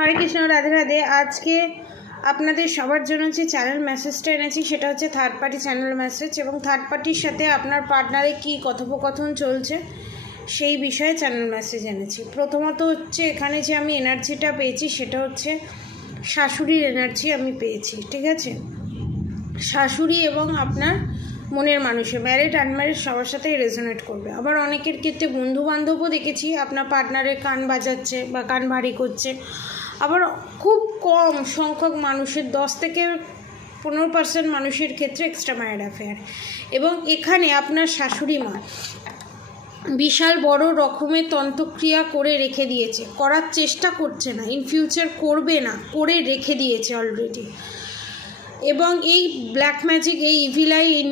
হরে কৃষ্ণ, রাধে রাধে। আজকে আপনাদের সবার জন্য যে চ্যানেল মেসেজটা এনেছি সেটা হচ্ছে থার্ড পার্টি চ্যানেল মেসেজ, এবং থার্ড পার্টির সাথে আপনার পার্টনারে কী কথোপকথন চলছে সেই বিষয়ে চ্যানেল মেসেজ এনেছি। প্রথমত হচ্ছে এখানে যে আমি এনার্জিটা পেয়েছি সেটা হচ্ছে শাশুড়ির এনার্জি আমি পেয়েছি, ঠিক আছে? শাশুড়ি এবং আপনার মনের মানুষে ম্যারিড আনম্যারিড সবার সাথেই রেজোনেট করবে। আবার অনেকের ক্ষেত্রে বন্ধুবান্ধবও দেখেছি আপনার পার্টনারের কান বাজাচ্ছে বা কান ভারী করছে। আবার খুব কম সংখ্যক মানুষের 10 থেকে 15% মানুষের ক্ষেত্রে এক্সট্রা ম্যারিড অ্যাফেয়ার। এবং এখানে আপনার শাশুড়ি মা বিশাল বড় রকমের তন্ত্রক্রিয়া করে রেখে দিয়েছে, করার চেষ্টা করছে না, ইন ফিউচার করবে না, করে রেখে দিয়েছে অলরেডি। এবং এই ব্ল্যাক ম্যাজিক, এই ইভিলাই, এই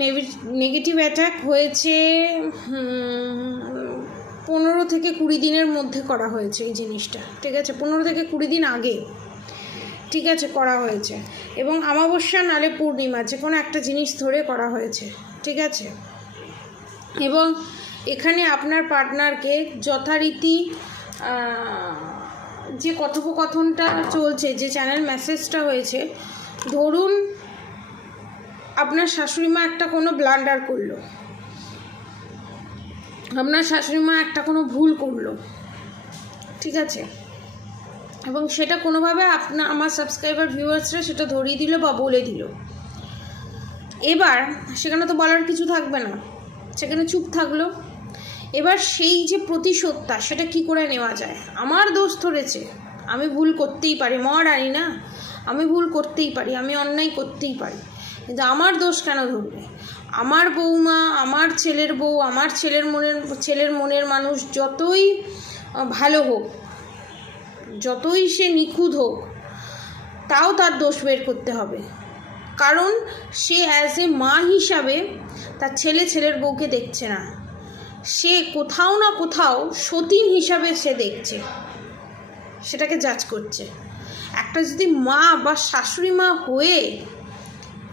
নেগেটিভ অ্যাটাক হয়েছে 15 থেকে 20 দিনের মধ্যে করা হয়েছে এই জিনিসটা, ঠিক আছে? 15 থেকে 20 দিন আগে, ঠিক আছে, করা হয়েছে। এবং অমাবস্যা নালে পূর্ণিমা যে কোনো একটা জিনিস ধরে করা হয়েছে, ঠিক আছে? এবং এখানে আপনার পার্টনারকে যথারীতি যে কথোপকথনটা চলছে, যে চ্যানেল মেসেজটা হয়েছে, ধরুন আপনার শাশুড়ি মা একটা কোনো ব্লান্ডার করলো, আপনার শাশুড়ি মা একটা কোনো ভুল করলো, ঠিক আছে? এবং সেটা কোনোভাবে আমার সাবস্ক্রাইবার ভিউয়ার্সরা সেটা ধরিয়ে দিল বা বলে দিল। এবার সেখানে তো বলার কিছু থাকবে না, সেখানে চুপ থাকলো। এবার সেই যে প্রতিশোধটা সেটা কি করে নেওয়া যায়? আমার দোষ ধরেছে, আমি ভুল করতেই পারি, মহারানী না, আমি ভুল করতেই পারি, আমি অন্যায় করতেই পারি, কিন্তু আমার দোষ কেন ধরবে? আমার বৌমা, আমার ছেলের বউ, আমার ছেলের মনের মানুষ যতই ভালো হোক, যতই সে নিখুঁত হোক, তাও তার দোষ বের করতে হবে। কারণ সে অ্যাজ এ মা হিসাবে তার ছেলের বউকে দেখছে না, সে কোথাও না কোথাও সতীন হিসাবে সে দেখছে, সেটাকে জাজ করছে। একটা যদি মা বা শাশুড়ি মা হয়ে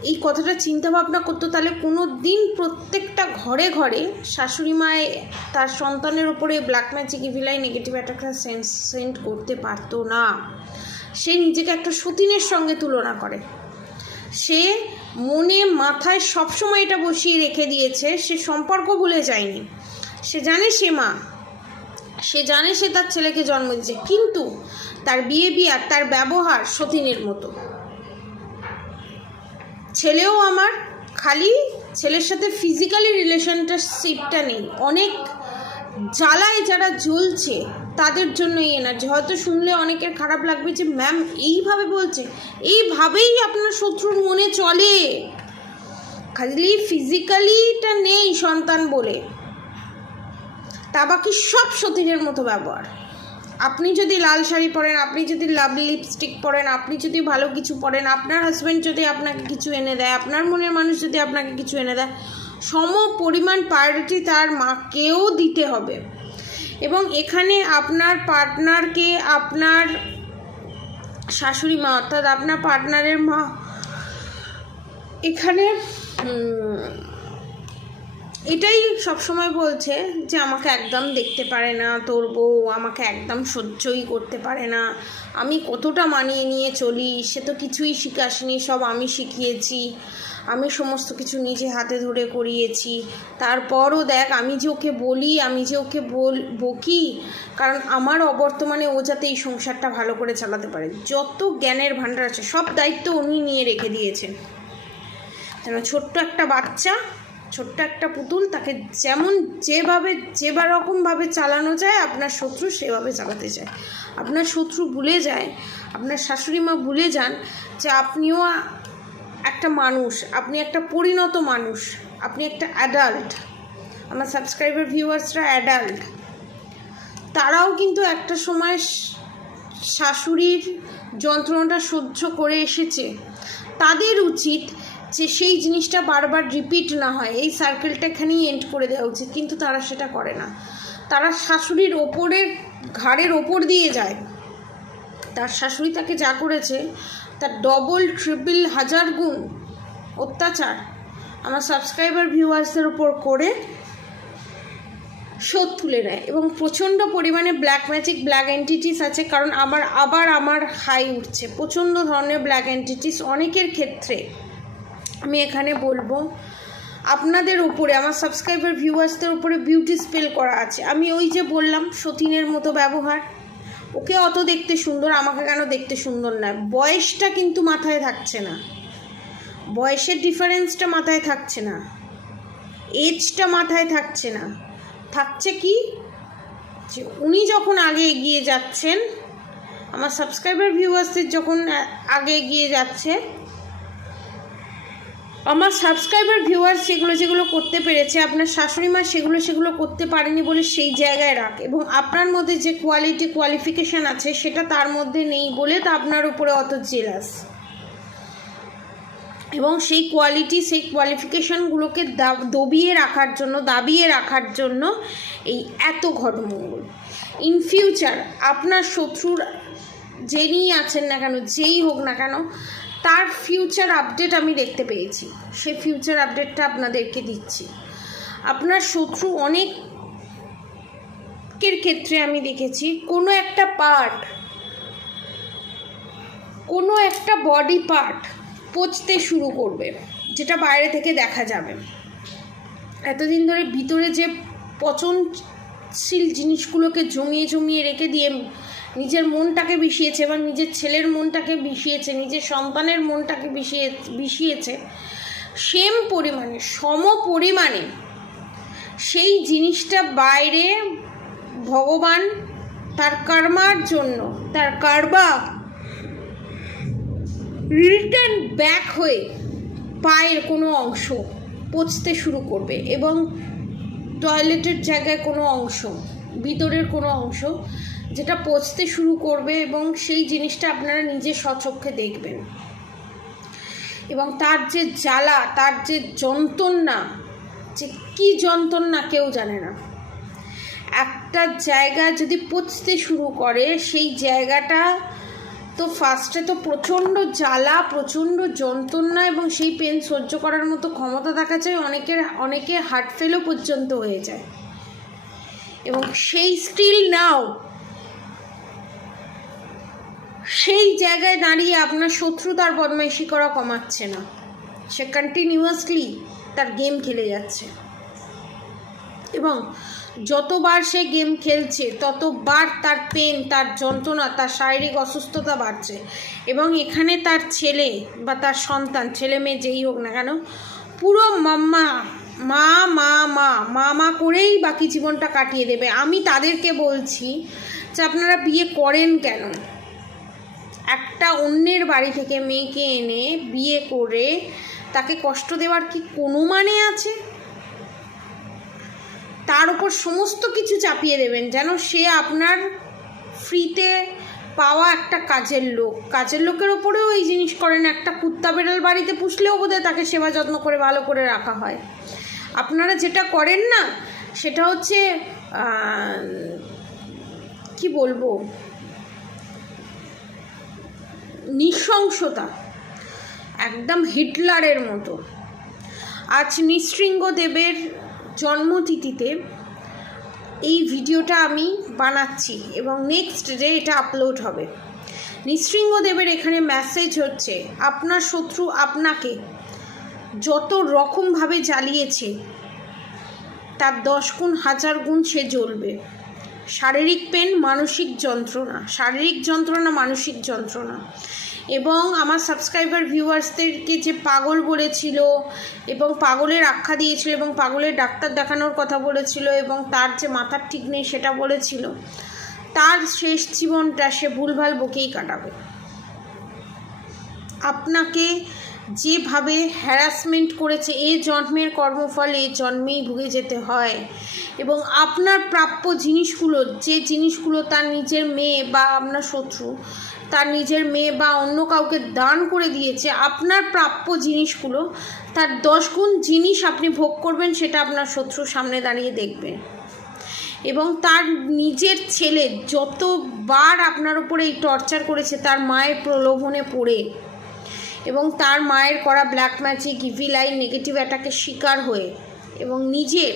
এই কথাটা চিন্তা ভাবনা করতো, তাহলে কোনো দিন প্রত্যেকটা ঘরে ঘরে শাশুড়ি মায় তার সন্তানের ওপরে ব্ল্যাক ম্যাজিক, ইভিলাই, নেগেটিভ অ্যাটাকটা সেন্ড করতে পারতো না। সে নিজেকে একটা সতীনের সঙ্গে তুলনা করে, সে মনে মাথায় সবসময় এটা বসিয়ে রেখে দিয়েছে, সে সম্পর্ক ভুলে যায়নি। সে জানে সে মা, সে জানে সে তার ছেলেকে জন্ম দিয়েছে, কিন্তু তার বিহেভিয়ার, তার ব্যবহার সতীনের মতো। ছেলেও আমার খালি ছেলের সাথে ফিজিক্যালি রিলেশনশিপটা নেই, অনেক জ্বালায় যারা জ্বলছে তাদের জন্য এই এনার্জি। হয়তো শুনলে অনেকের খারাপ লাগবে যে ম্যাম এইভাবে বলছে, এইভাবেই আপনার শত্রুর মনে চলে, খালি ফিজিক্যালিটা নেই সন্তান বলে, তা বাকি সব সতীনের মতো ব্যবহার। আপনি যদি লাল শাড়ি পরেন, আপনি যদি লাভলি লিপস্টিক পরেন, আপনি যদি ভালো কিছু পরেন, আপনার হাজব্যান্ড যদি আপনাকে কিছু এনে দেয়, আপনার মনের মানুষ যদি আপনাকে কিছু এনে দেয়, সম পরিমাণ প্রায়োরিটি তার মাকেও দিতে হবে। এবং এখানে আপনার পার্টনারকে আপনার শাশুড়ি মা, অর্থাৎ আপনার পার্টনারের মা, এখানে এটাই সবসময় বলছে যে আমাকে একদম দেখতে পারে না, তোর বউ আমাকে একদম সহ্যই করতে পারে না, আমি কতটা মানিয়ে নিয়ে চলি, সে তো কিছুই শিখাসনি, সব আমি শিখিয়েছি, আমি সমস্ত কিছু নিজে হাতে ধরে করিয়েছি, তারপরও দেখ আমি যে ওকে বলি, আমি যে ওকে বকি, কারণ আমার অবর্তমানে ও যাতে এই সংসারটা ভালো করে চালাতে পারে। যত জ্ঞানের ভাণ্ডার আছে সব দায়িত্ব উনি নিয়ে রেখে দিয়েছেন। কেন ছোট্ট একটা বাচ্চা, ছোট্ট একটা পুতুল, তাকে যেমন যে রকমভাবে চালানো যায় আপনার শত্রু সেভাবে চালাতে চায়। আপনার শত্রু ভুলে যায়, আপনার শাশুড়ি মা ভুলে যান যে আপনিও একটা মানুষ, আপনি একটা পরিণত মানুষ, আপনি একটা অ্যাডাল্ট। আমার সাবস্ক্রাইবার ভিউয়ার্সরা অ্যাডাল্ট, তারাও কিন্তু একটা সময় শাশুড়ির যন্ত্রণাটা সহ্য করে এসেছে। তাদের উচিত যে সেই জিনিসটা বারবার রিপিট না হয়, এই সার্কেলটা এখানেই এন্ড করে দেওয়া উচিত, কিন্তু তারা সেটা করে না। তারা শাশুড়ির ওপরের ঘাড়ের ওপর দিয়ে যায়। তার শাশুড়ি তাকে যা করেছে তার ডবল ট্রিপল 1000 গুণ অত্যাচার আমার সাবস্ক্রাইবার ভিউয়ার্সদের ওপর করে শোধ তুলে নেয় এবং প্রচণ্ড পরিমাণে ব্ল্যাক ম্যাজিক ব্ল্যাক এন্টিটিস আছে। কারণ আবার আমার হাই উঠছে, প্রচণ্ড ধরনের ব্ল্যাক এন্টিটিস অনেকের ক্ষেত্রে। আমি এখানে বলবো আপনাদের উপরে, আমার সাবস্ক্রাইবার ভিউয়ার্সদের উপরে বিউটি স্পেল করা আছে। আমি ওই যে বললাম সতীনের মতো ব্যবহার, ওকে অত দেখতে সুন্দর, আমাকে কেন দেখতে সুন্দর নয়। বয়সটা কিন্তু মাথায় থাকছে না, বয়সের ডিফারেন্সটা মাথায় থাকছে না, এজটা মাথায় থাকছে না। থাকছে কি যে উনি যখন আগে এগিয়ে যাচ্ছেন, আমার সাবস্ক্রাইবার ভিউয়ার্সদের যখন আগে এগিয়ে যাচ্ছে, আমার সাবস্ক্রাইবার ভিউয়ার্স যেগুলো করতে পেরেছে, আপনার শাশুড়ি মা সেগুলো করতে পারেনি বলে সেই জায়গায় রাখ। এবং আপনার মধ্যে যে কোয়ালিফিকেশান আছে সেটা তার মধ্যে নেই বলে তা আপনার উপরে অত জেলাস। এবং সেই কোয়ালিফিকেশানগুলোকে দাবিয়ে রাখার জন্য এই এত ঘটমঙ্গল। ইন ফিউচার আপনার শত্রুর যিনি আছেন না কেন, যেই হোক না কেন, তার ফিউচার আপডেট আমি দেখতে পেয়েছি, সেই ফিউচার আপডেটটা আপনাদেরকে দিচ্ছি। আপনার শত্রু অনেকের ক্ষেত্রে আমি দেখেছি কোনো একটা বডি পার্ট পচতে শুরু করবে, যেটা বাইরে থেকে দেখা যাবে। এতদিন ধরে ভিতরে যে পচনশীল জিনিসগুলোকে জমিয়ে রেখে দিয়ে নিজের মনটাকে বিষিয়েছে এবং নিজের ছেলের মনটাকে বিষিয়েছে, নিজের সন্তানের মনটাকে বিষিয়েছে সম পরিমাণে সেই জিনিসটা বাইরে ভগবান তার কর্মার জন্য, তার কারবা রিটার্ন ব্যাক হয়ে পায়ের কোনো অংশ পচতে শুরু করবে এবং টয়লেটের জায়গায় কোনো অংশ, ভিতরের কোনো অংশ যেটা পচতে শুরু করবে এবং সেই জিনিসটা আপনারা নিজে স্বচক্ষে দেখবেন। এবং তার যে জ্বালা, তার যে যন্ত্রণা, যে কী যন্ত্রণা কেউ জানে না। একটা জায়গা যদি পচতে শুরু করে, সেই জায়গাটা তো ফার্স্টে তো প্রচণ্ড জ্বালা, প্রচণ্ড যন্ত্রণা এবং সেই পেন সহ্য করার মতো ক্ষমতা দেখা যায় অনেকে হার্ট ফেলও পর্যন্ত হয়ে যায়। এবং সেই স্টিল নাও সেই জায়গায় দাঁড়িয়ে আপনার শত্রু তার বদমাইশি করা কমাচ্ছে না, সে কন্টিনিউয়াসলি তার গেম খেলে যাচ্ছে। এবং যতবার সে গেম খেলছে ততবার তার পেন, তার যন্ত্রণা, তার শারীরিক অসুস্থতা বাড়ছে। এবং এখানে তার ছেলে বা তার সন্তান, ছেলে মেয়ে যেই হোক না কেন, পুরো মা করেই বাকি জীবনটা কাটিয়ে দেবে। আমি তাদেরকে বলছি যে আপনারা বিয়ে করেন কেন? একটা অন্যের বাড়ি থেকে মেয়েকে এনে বিয়ে করে তাকে কষ্ট দেওয়ার কি কোনো মানে আছে? তার উপর সমস্ত কিছু চাপিয়ে দেবেন যেন সে আপনার ফ্রিতে পাওয়া একটা কাজের লোকের ওপরেও এই জিনিস করেন। একটা কুত্তা বেড়াল বাড়িতে পুষলেও বোধহয় তাকে সেবা যত্ন করে ভালো করে রাখা হয়। আপনারা যেটা করেন না, সেটা হচ্ছে কি বলবো, নৃশংসতা, একদম হিটলারের মতো। আজ নৃসিংহদেবের জন্মতিথিতে এই ভিডিওটা আমি বানাচ্ছি এবং নেক্সট ডে এটা আপলোড হবে। নৃসিংহদেবের এখানে মেসেজ হচ্ছে, আপনার শত্রু আপনাকে যত রকমভাবে জ্বালিয়েছে তার 10 গুণ 1000 গুণ সে জ্বলবে। শারীরিক পেন, মানসিক যন্ত্রণা, মানসিক যন্ত্রণা। এবং আমার সাবস্ক্রাইবার ভিউয়ার্সদেরকে যে পাগল বলেছিল এবং পাগলের আখ্যা দিয়েছিল এবং পাগলের ডাক্তার দেখানোর কথা বলেছিল এবং তার যে মাথার ঠিক নেই সেটা বলেছিল, তার শেষ জীবনটা সে ভুলভাল বকেই কাটাবে। আপনাকে যেভাবে হ্যারাসমেন্ট করেছে, এই জন্মের কর্মফল এই জন্মেই ভুগে যেতে হয়। এবং আপনার প্রাপ্য জিনিসগুলো, যে জিনিসগুলো তার নিজের মেয়ে বা আপনার শত্রু তার নিজের মেয়ে বা অন্য কাউকে দান করে দিয়েছে, আপনার প্রাপ্য জিনিসগুলো তার 10 গুণ জিনিস আপনি ভোগ করবেন, সেটা আপনার শত্রুর সামনে দাঁড়িয়ে দেখবে। এবং তার নিজের ছেলে যতবার আপনার উপরে এই টর্চার করেছে তার মায়ের প্রলোভনে পড়ে এবং তার মায়ের করা black magic, evil I, negative অ্যাটাকের শিকার হয়ে এবং নিজের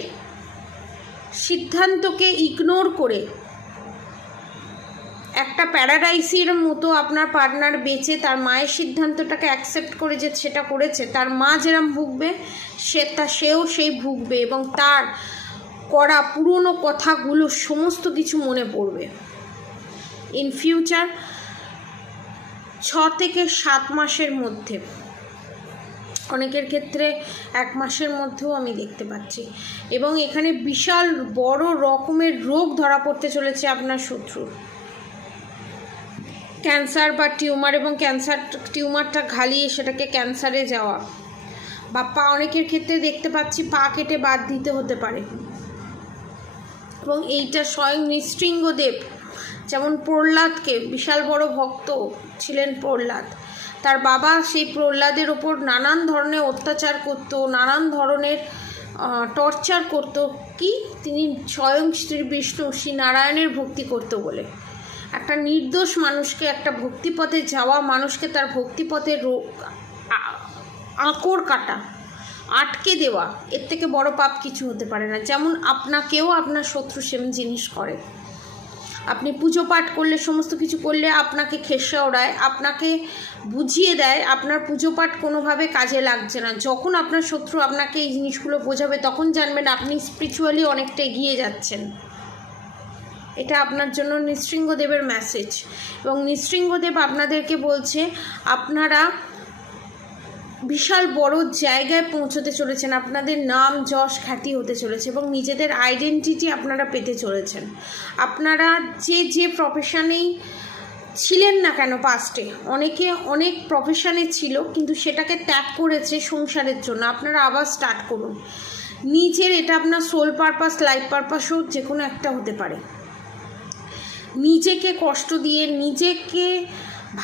সিদ্ধান্তকে ইগনোর করে একটা প্যারাডাইসের মতো আপনার পার্টনার বেঁচে তার মায়ের সিদ্ধান্তটাকে অ্যাকসেপ্ট করে যে সেটা করেছে, তার মা যেরম ভুগবে সেও সেই ভুগবে, এবং তার করা পুরনো কথাগুলো সমস্ত কিছু মনে পড়বে। ইন ফিউচার 6 থেকে 7 মাসের মধ্যে, অনেকের ক্ষেত্রে 1 মাসের মধ্যেও আমি দেখতে পাচ্ছি। এবং এখানে বিশাল বড় রকমের রোগ ধরা পড়তে চলেছে আপনার শত্রুর, ক্যান্সার বা টিউমার, এবং টিউমারটা ঘালিয়ে সেটাকে ক্যান্সারে যাওয়া, বা পা, অনেকের ক্ষেত্রে দেখতে পাচ্ছি পা কেটে বাদ দিতে হতে পারে। এবং এইটা স্বয়ং নৃসিংহদেব, যেমন প্রহ্লাদকে, বিশাল বড় ভক্ত ছিলেন প্রহ্লাদ, তার বাবা সেই প্রহ্লাদের ওপর নানান ধরনের অত্যাচার করতো, নানান ধরনের টর্চার করতো, কি তিনি স্বয়ং শ্রী বিষ্ণু শ্রী নারায়ণের ভক্তি করতো বলে। একটা নির্দোষ মানুষকে, একটা ভক্তিপথে যাওয়া মানুষকে তার ভক্তিপথে আঁকড় কাটা, আটকে দেওয়া, এর থেকে বড় পাপ কিছু হতে পারে না। যেমন আপনাকেও আপনার শত্রু সেম জিনিস করে। আপনি পুজো পাঠ করলে, সমস্ত কিছু করলে আপনাকে খেসে ওড়ায়, আপনাকে বুঝিয়ে দেয় আপনার পুজো পাঠ কোনোভাবে কাজে লাগছে না। যখন আপনার শত্রু আপনাকে এই জিনিসগুলো বোঝাবে, তখন জানবেন আপনি স্পিরিচুয়ালি অনেকটা এগিয়ে যাচ্ছেন। এটা আপনার জন্য নৃসিংহদেবের মেসেজ। এবং নৃসিংহদেব আপনাদেরকে বলছে আপনারা বিশাল বড় জায়গায় পৌঁছতে চলেছেন, আপনাদের নাম যশ খ্যাতি হতে চলেছে, এবং নিজেদের আইডেন্টিটি আপনারা পেতে চলেছেন। আপনারা যে প্রফেশনেই ছিলেন না কেন পাস্টে, অনেকে অনেক প্রফেশনে ছিল কিন্তু সেটাকে ত্যাগ করেছে সংসারের জন্য, আপনারা আবার স্টার্ট করুন নিজের। এটা আপনার সোল পারপাস, লাইফ পারপাসও যে কোনো একটা হতে পারে। নিজেকে কষ্ট দিয়ে, নিজেকে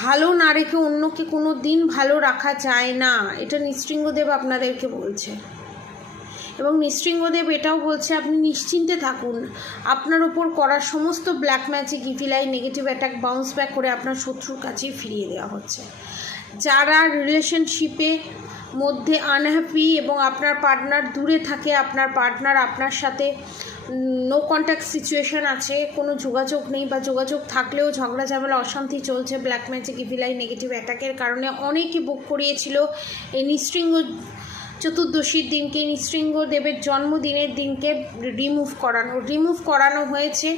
ভালো না রেখে অন্যকে কোনো দিন ভালো রাখা যায় না, এটা নৃসিংহদেব আপনাদেরকে বলছে। এবং নৃসিংহদেব এটাও বলছে আপনি নিশ্চিন্তে থাকুন, আপনার ওপর করা সমস্ত black magic, evil eye, negative attack bounce back করে আপনার শত্রুর কাছেই ফিরিয়ে দেওয়া হচ্ছে। যারা রিলেশনশিপে মধ্যে আনহ্যাপি এবং আপনার পার্টনার দূরে থাকে, আপনার পার্টনার আপনার সাথে নো কন্ট্যাক্ট সিচুয়েশান আছে, কোনো যোগাযোগ নেই, বা যোগাযোগ থাকলেও ঝগড়া ঝামেলা অশান্তি চলছে, ব্ল্যাক ম্যাজিক, ইভিলাই, নেগেটিভ অ্যাটাকের কারণে অনেকে বুক করিয়েছিল এই নৃসিংহ চতুর্দশীর দিনকে, নৃসিংহদেবের জন্মদিনের দিনকে রিমুভ করানো হয়েছে।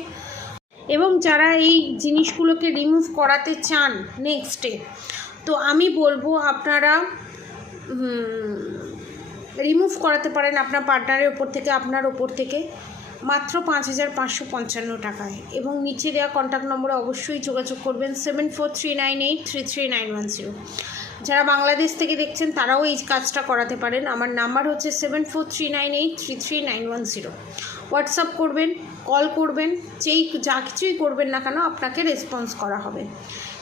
এবং যারা এই জিনিসগুলোকে রিমুভ করাতে চান নেক্সটে, তো আমি বলবো আপনারা রিমুভ করাতে পারেন আপনার পার্টনারের ওপর থেকে, আপনার ওপর থেকে, মাত্র 5,555 টাকায়। এবং নিচে দেওয়া কন্ট্যাক্ট নম্বরে অবশ্যই যোগাযোগ করবেন 7439833910। যারা বাংলাদেশ থেকে দেখছেন তারাও এই কাজটা করাতে পারেন। আমার নাম্বার হচ্ছে 7439833910। হোয়াটসঅ্যাপ করবেন, কল করবেন, যা কিছুই করবেন না কেন আপনাকে রেসপন্স করা হবে।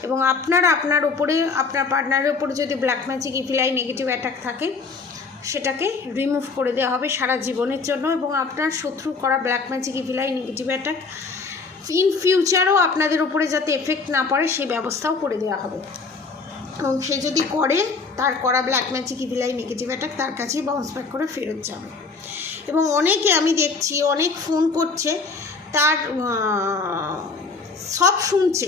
এবং আপনার উপরে, আপনার পার্টনারের উপরে যদি black magic, evil eye, negative attack থাকে সেটাকে রিমুভ করে দেওয়া হবে সারা জীবনের জন্য। এবং আপনার শত্রু করা black magic, evil eye, negative attack in ফিউচারও আপনাদের উপরে যাতে এফেক্ট না পড়ে সেই ব্যবস্থাও করে দেওয়া হবে। এবং সে যদি করে, তার করা black magic, evil eye, negative attack তার কাছেই বাউন্স ব্যাক করে ফেরত যাবে। এবং অনেকে আমি দেখছি অনেক ফোন করছে, তার সব শুনছে,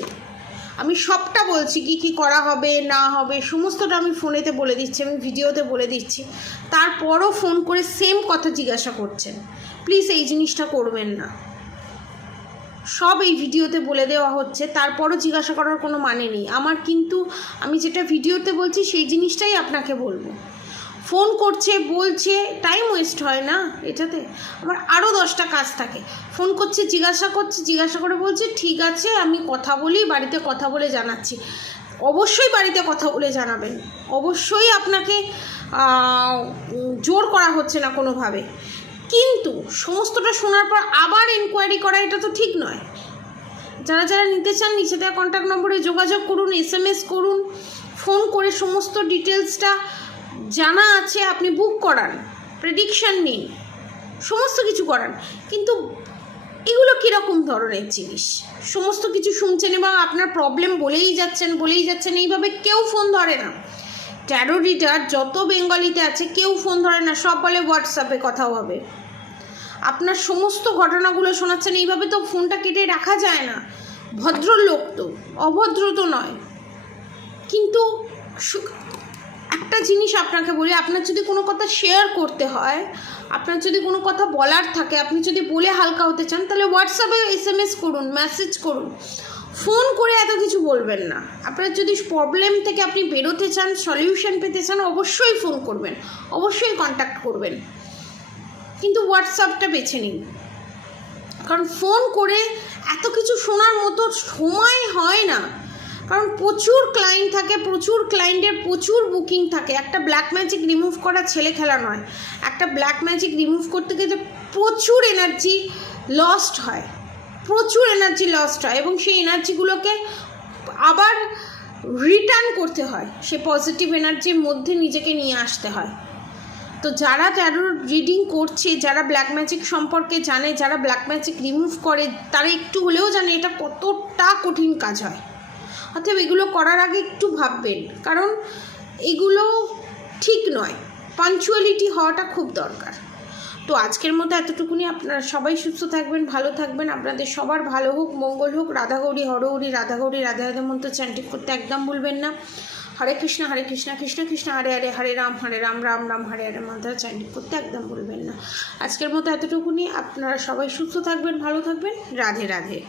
আমি সবটা বলছি কি করা হবে না হবে সমস্তটা আমি ফোনেতে বলে দিচ্ছি, আমি ভিডিওতে বলে দিচ্ছি, তারপরও ফোন করে সেম কথা জিজ্ঞাসা করছেন। প্লিজ এই জিনিসটা করবেন না। সব এই ভিডিওতে বলে দেওয়া হচ্ছে, তারপরও জিজ্ঞাসা করার কোনো মানে নেই আমার। কিন্তু আমি যেটা ভিডিওতে বলছি সেই জিনিসটাই আপনাকে বলবো। ফোন করছে, বলছে, টাইম ওয়েস্ট হয় না এটাতে? আমার আরও 10টা কাজ থাকে। ফোন করছে, জিজ্ঞাসা করে বলছে ঠিক আছে আমি কথা বলি, বাড়িতে কথা বলে জানাচ্ছি। অবশ্যই বাড়িতে কথা বলে জানাবেন, অবশ্যই আপনাকে জোর করা হচ্ছে না কোনোভাবে, কিন্তু সমস্তটা শোনার পর আবার এনকোয়ারি করা এটা তো ঠিক নয়। যারা নিতে চান নিচে দেওয়া কন্ট্যাক্ট নম্বরে যোগাযোগ করুন, SMS করুন, ফোন করে সমস্ত ডিটেলসটা জানা আছে আপনি বুক করান, প্রেডিকশান নিন, সমস্ত কিছু করান। কিন্তু এগুলো কীরকম ধরনের জিনিস? সমস্ত কিছু শুনছেন এবং আপনার প্রবলেম বলেই যাচ্ছেন, এইভাবে কেউ ফোন ধরে না। ট্যারো রিডার যত বেঙ্গলিতে আছে কেউ ফোন ধরে না, সব বলে হোয়াটসঅ্যাপে কথা হবে। আপনার সমস্ত ঘটনাগুলো শোনাচ্ছেন। এইভাবে তো ফোনটা কেটে রাখা যায় না। ভদ্রলোক তো, অভদ্র তো নয়। কিন্তু একটা জিনিস আপনাকে বলি, আপনার যদি কোনো কথা শেয়ার করতে হয়, আপনার যদি কোনো কথা বলার থাকে, আপনি যদি বলে হালকা হতে চান, তাহলে হোয়াটসঅ্যাপে SMS করুন, মেসেজ করুন, ফোন করে এত কিছু বলবেন না। আপনার যদি প্রবলেম থেকে আপনি বেরোতে চান, সলিউশন পেতে চান, অবশ্যই ফোন করবেন, অবশ্যই কন্ট্যাক্ট করবেন, কিন্তু হোয়াটসঅ্যাপটা বেছে নিন। কারণ ফোন করে এত কিছু শোনার মতো সময় হয় না, কারণ প্রচুর ক্লায়েন্ট থাকে, প্রচুর ক্লায়েন্টের প্রচুর বুকিং থাকে। একটা ব্ল্যাক ম্যাজিক রিমুভ করা ছেলে খেলা নয়। একটা ব্ল্যাক ম্যাজিক রিমুভ করতে গেলে প্রচুর এনার্জি লস্ট হয়, প্রচুর এনার্জি লস্ট হয়, এবং সেই এনার্জিগুলোকে আবার রিটার্ন করতে হয়, সে পজিটিভ এনার্জির মধ্যে নিজেকে নিয়ে আসতে হয়। তো যারা ট্যারো রিডিং করছে, যারা ব্ল্যাক ম্যাজিক সম্পর্কে জানে, যারা ব্ল্যাক ম্যাজিক রিমুভ করে, তারা একটু হলেও জানে এটা কতটা কঠিন কাজ হয়। অর্থাৎ এগুলো করার আগে একটু ভাববেন, কারণ এগুলো ঠিক নয়। পাঞ্চুয়ালিটি হওয়াটা খুব দরকার। তো আজকের মতো এতটুকুনি। আপনারা সবাই সুস্থ থাকবেন, ভালো থাকবেন, আপনাদের সবার ভালো হোক, মঙ্গল হোক। রাধা গৌরী হরগৌরী, রাধা গৌরী রাধা রাধা মন্ত্র চ্যান্টিং করতে একদম ভুলবেন না। হরে কৃষ্ণ কৃষ্ণ কৃষ্ণ হরে হরে, হরে রাম রাম রাম হরে হরে মন্ত্র চ্যান্টিং করতে একদম ভুলবেন না। আজকের মতো এতটুকুনি। আপনারা সবাই সুস্থ থাকবেন, ভালো থাকবেন। রাধে রাধে।